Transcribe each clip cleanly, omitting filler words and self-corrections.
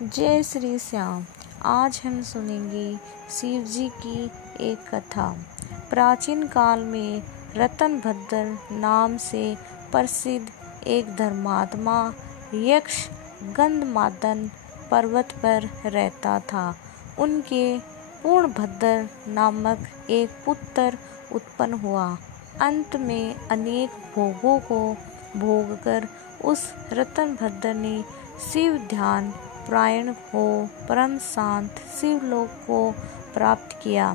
जय श्री श्याम। आज हम सुनेंगे शिव जी की एक कथा। प्राचीन काल में रतनभद्र नाम से प्रसिद्ध एक धर्मात्मा यक्ष गंधमादन पर्वत पर रहता था। उनके पूर्णभद्र नामक एक पुत्र उत्पन्न हुआ। अंत में अनेक भोगों को भोगकर उस रतनभद्र ने शिव ध्यान परायण हो परम शांत शिवलोक को प्राप्त किया।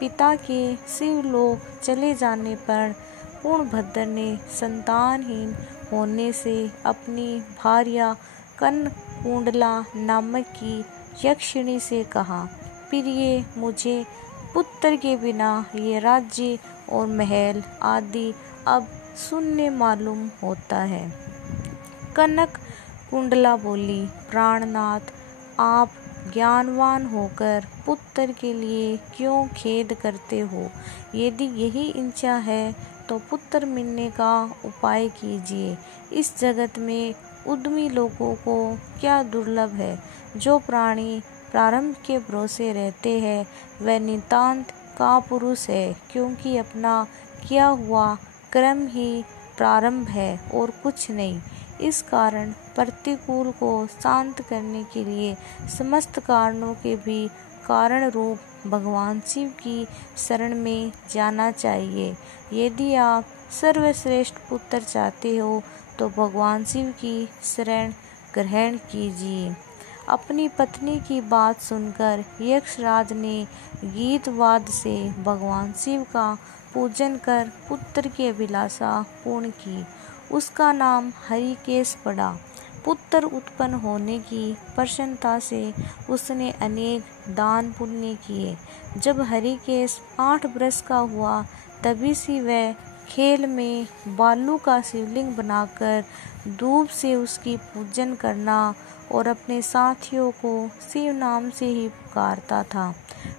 पिता के शिवलोक चले जाने पर पूर्णभद्र ने संतानहीन होने से अपनी भार्या कनकुंडला नामक की यक्षिणी से कहा, प्रिय, मुझे पुत्र के बिना ये राज्य और महल आदि अब शून्य मालूम होता है। कनक कुंडला बोली, प्राणनाथ, आप ज्ञानवान होकर पुत्र के लिए क्यों खेद करते हो? यदि यही इच्छा है तो पुत्र मिलने का उपाय कीजिए। इस जगत में उद्यमी लोगों को क्या दुर्लभ है। जो प्राणी प्रारंभ के भरोसे रहते हैं वह नितांत कापुरुष है, क्योंकि अपना किया हुआ कर्म ही प्रारंभ है और कुछ नहीं। इस कारण प्रतिकूल को शांत करने के लिए समस्त कारणों के भी कारण रूप भगवान शिव की शरण में जाना चाहिए। यदि आप सर्वश्रेष्ठ पुत्र चाहते हो तो भगवान शिव की शरण ग्रहण कीजिए। अपनी पत्नी की बात सुनकर यक्षराज ने गीतवाद से भगवान शिव का पूजन कर पुत्र की अभिलाषा पूर्ण की। उसका नाम हरिकेश पड़ा। पुत्र उत्पन्न होने की प्रसन्नता से उसने अनेक दान पुण्य किए। जब हरिकेश 8 वर्ष का हुआ तभी से वह खेल में बालू का शिवलिंग बनाकर धूप से उसकी पूजन करना और अपने साथियों को शिव नाम से ही पुकारता था।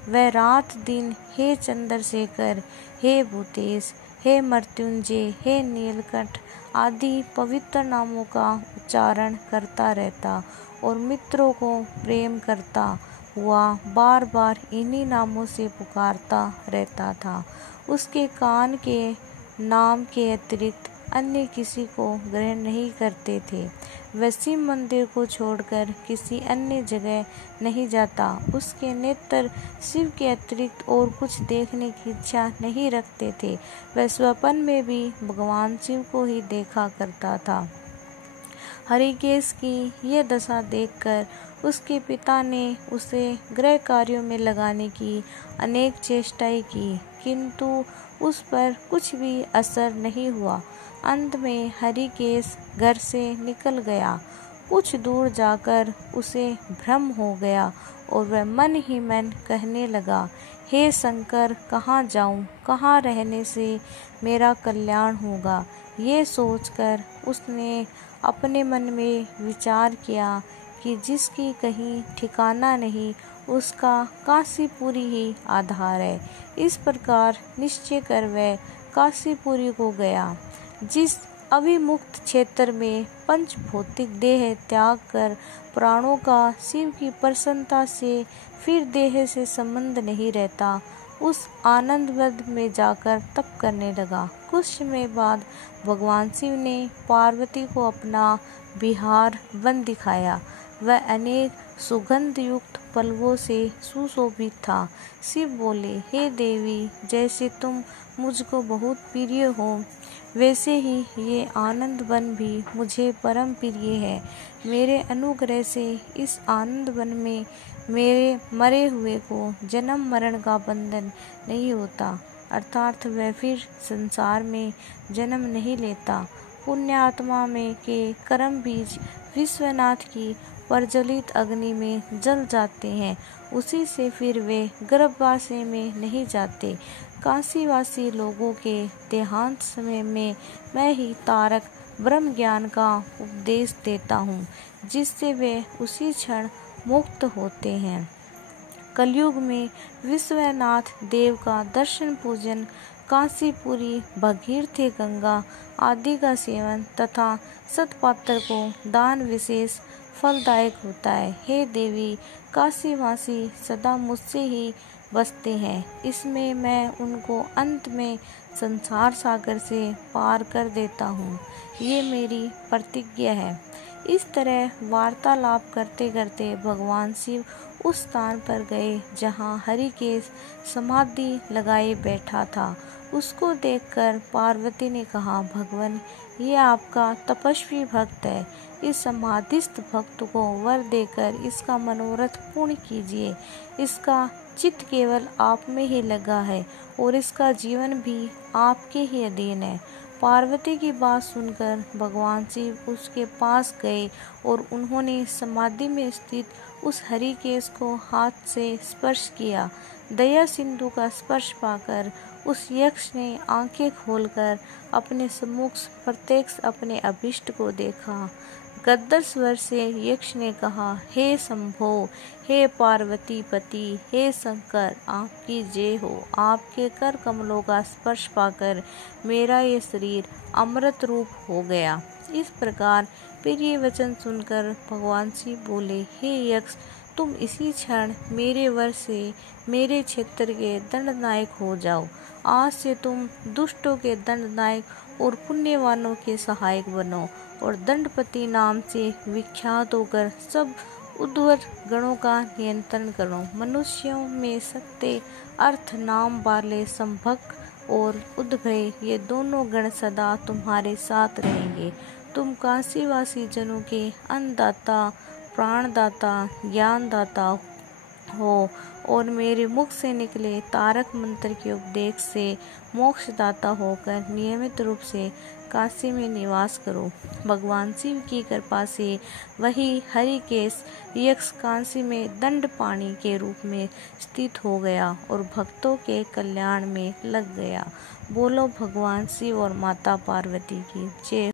वह रात दिन हे चंद्रशेखर, हे भूतेश, हे मृत्युंजय, हे नीलकंठ आदि पवित्र नामों का उच्चारण करता रहता और मित्रों को प्रेम करता हुआ बार बार इन्हीं नामों से पुकारता रहता था। उसके कान के नाम के अतिरिक्त अन्य किसी को ग्रहण नहीं करते थे। वह शिव मंदिर को छोड़कर किसी अन्य जगह नहीं जाता। उसके नेत्र शिव के अतिरिक्त और कुछ देखने की इच्छा नहीं रखते थे। वह स्वप्न में भी भगवान शिव को ही देखा करता था। हरिकेश की यह दशा देखकर उसके पिता ने उसे गृह कार्यों में लगाने की अनेक चेष्टाएं की, किंतु उस पर कुछ भी असर नहीं हुआ। अंत में हरिकेश घर से निकल गया। कुछ दूर जाकर उसे भ्रम हो गया और वह मन ही मन कहने लगा, हे शंकर, कहाँ जाऊँ, कहाँ रहने से मेरा कल्याण होगा। ये सोचकर उसने अपने मन में विचार किया कि जिसकी कहीं ठिकाना नहीं उसका काशीपुरी ही आधार है। इस प्रकार निश्चय कर वह काशीपुरी को गया। जिस अविमुक्त क्षेत्र में पंच भौतिक देह त्याग कर प्राणों का शिव की प्रसन्नता से फिर देह से संबंध नहीं रहता, उस आनंदवद में जाकर तप करने लगा। कुछ समय बाद भगवान शिव ने पार्वती को अपना विहार वन दिखाया। वह अनेक सुगंध युक्त फलों से सुशोभित था। शिव बोले, हे देवी, जैसे तुम मुझको बहुत प्रिय हो वैसे ही ये आनंद वन भी मुझे परम प्रिय है। मेरे अनुग्रह से इस आनंद वन में मेरे मरे हुए को जन्म मरण का बंधन नहीं होता, अर्थात वह फिर संसार में जन्म नहीं लेता। पुण्यात्मा में के कर्म बीज विश्वनाथ की प्रज्वलित अग्नि में जल जाते हैं, उसी से फिर वे गर्भवास में नहीं जाते। काशीवासी लोगों के देहांत समय में मैं ही तारक ब्रह्म ज्ञान का उपदेश देता हूँ, जिससे वे उसी क्षण मुक्त होते हैं। कलयुग में विश्वनाथ देव का दर्शन पूजन, काशीपुरी, भगीरथी, गंगा आदि का सेवन तथा सतपात्र को दान विशेष फलदायक होता है। हे देवी, काशीवासी सदा मुझसे ही बसते हैं, इसमें मैं उनको अंत में संसार सागर से पार कर देता हूँ, ये मेरी प्रतिज्ञा है। इस तरह वार्तालाप करते करते भगवान शिव उस स्थान पर गए जहाँ हरिकेश समाधि लगाए बैठा था। उसको देखकर पार्वती ने कहा, भगवान, ये आपका तपस्वी भक्त है। इस समाधिस्थ भक्त को वर देकर इसका मनोरथ पूर्ण कीजिए। इसका चित्त केवल आप में ही लगा है और इसका जीवन भी आपके ही अधीन है। पार्वती की बात सुनकर भगवान शिव उसके पास गए और उन्होंने समाधि में स्थित उस हरिकेश को हाथ से स्पर्श किया। दया सिंधु का स्पर्श पाकर उस यक्ष ने आंखें खोलकर अपने सम्मुख प्रत्यक्ष अपने अभीष्ट को देखा। गद्दर स्वर से यक्ष ने कहा, हे शंभो, हे पार्वती पति, हे शंकर, आपकी जय हो। आपके कर कमलों का स्पर्श पाकर मेरा ये शरीर अमृत रूप हो गया। इस प्रकार फिर ये वचन सुनकर भगवान शिव बोले, हे यक्ष, तुम इसी क्षण मेरे वर से मेरे क्षेत्र के दंडनायक हो जाओ। आज से तुम दुष्टों के दंडनायक और पुण्यवानों के सहायक बनो और दंडपति नाम से विख्यात होकर सब उद्धर गणों का नियंत्रण करो। मनुष्यों में सत्य, अर्थ, नाम वाले संभक और उद्भय ये दोनों गण सदा तुम्हारे साथ रहेंगे। तुम काशीवासी जनों के अन्नदाता, प्राणदाता, ज्ञानदाता हो और मेरे मुख से निकले तारक मंत्र के उपदेश से मोक्षदाता होकर नियमित रूप से काशी में निवास करो। भगवान शिव की कृपा से वही हरिकेश यक्ष काशी में दंड पाणी के रूप में स्थित हो गया और भक्तों के कल्याण में लग गया। बोलो भगवान शिव और माता पार्वती की जय।